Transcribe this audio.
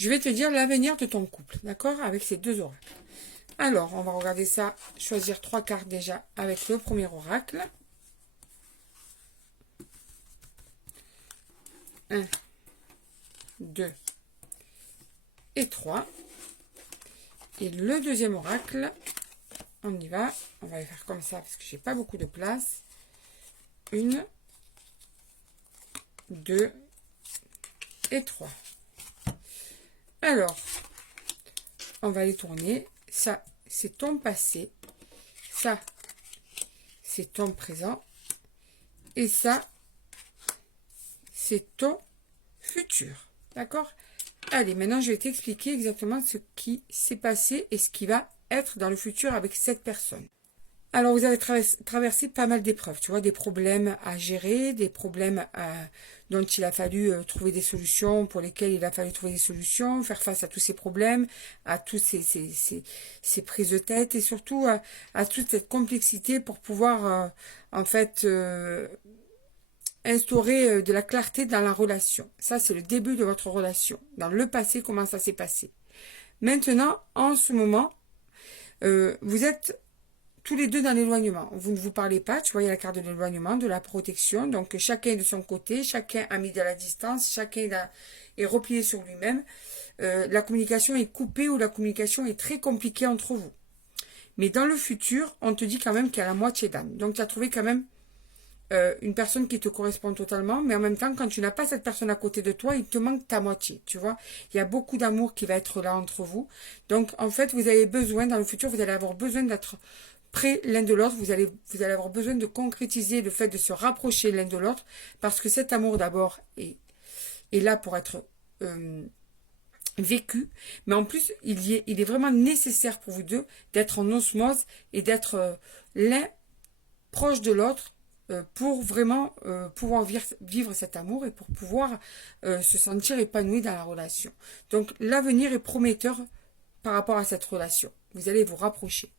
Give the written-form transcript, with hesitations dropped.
je vais te dire l'avenir de ton couple, d'accord, avec ces deux oracles. Alors, on va regarder ça, choisir 3 cartes déjà avec le premier oracle. 1, 2 et 3. Et le deuxième oracle, on y va. On va le faire comme ça parce que j'ai pas beaucoup de place. 1, 2 et 3. Alors, on va les tourner. Ça, c'est ton passé. Ça, c'est ton présent. Et ça, c'est ton futur. D'accord? Allez, maintenant, je vais t'expliquer exactement ce qui s'est passé et ce qui va être dans le futur avec cette personne. Alors, vous avez traversé pas mal d'épreuves, tu vois, des problèmes à gérer, des problèmes dont il a fallu trouver des solutions, pour lesquels il a fallu trouver des solutions, faire face à tous ces problèmes, à toutes ces prises de tête et surtout à toute cette complexité pour pouvoir, en fait, instaurer de la clarté dans la relation. Ça, c'est le début de votre relation. Dans le passé, comment ça s'est passé. Maintenant, en ce moment, vous êtes tous les deux dans l'éloignement. Vous ne vous parlez pas, tu vois, il y a la carte de l'éloignement, de la protection. Donc, chacun est de son côté, chacun a mis de la distance, chacun est replié sur lui-même. La communication est coupée ou la communication est très compliquée entre vous. Mais dans le futur, on te dit quand même qu'il y a la moitié d'âme. Donc, tu as trouvé quand même une personne qui te correspond totalement, mais en même temps, quand tu n'as pas cette personne à côté de toi, il te manque ta moitié, tu vois. Il y a beaucoup d'amour qui va être là entre vous. Donc, en fait, vous avez besoin, dans le futur, vous allez avoir besoin d'être près l'un de l'autre. Vous allez avoir besoin de concrétiser le fait de se rapprocher l'un de l'autre, parce que cet amour, d'abord, est là pour être vécu, mais en plus, il est vraiment nécessaire pour vous deux d'être en osmose et d'être l'un proche de l'autre, pour vraiment pouvoir vivre cet amour et pour pouvoir se sentir épanoui dans la relation. Donc l'avenir est prometteur par rapport à cette relation. Vous allez vous rapprocher.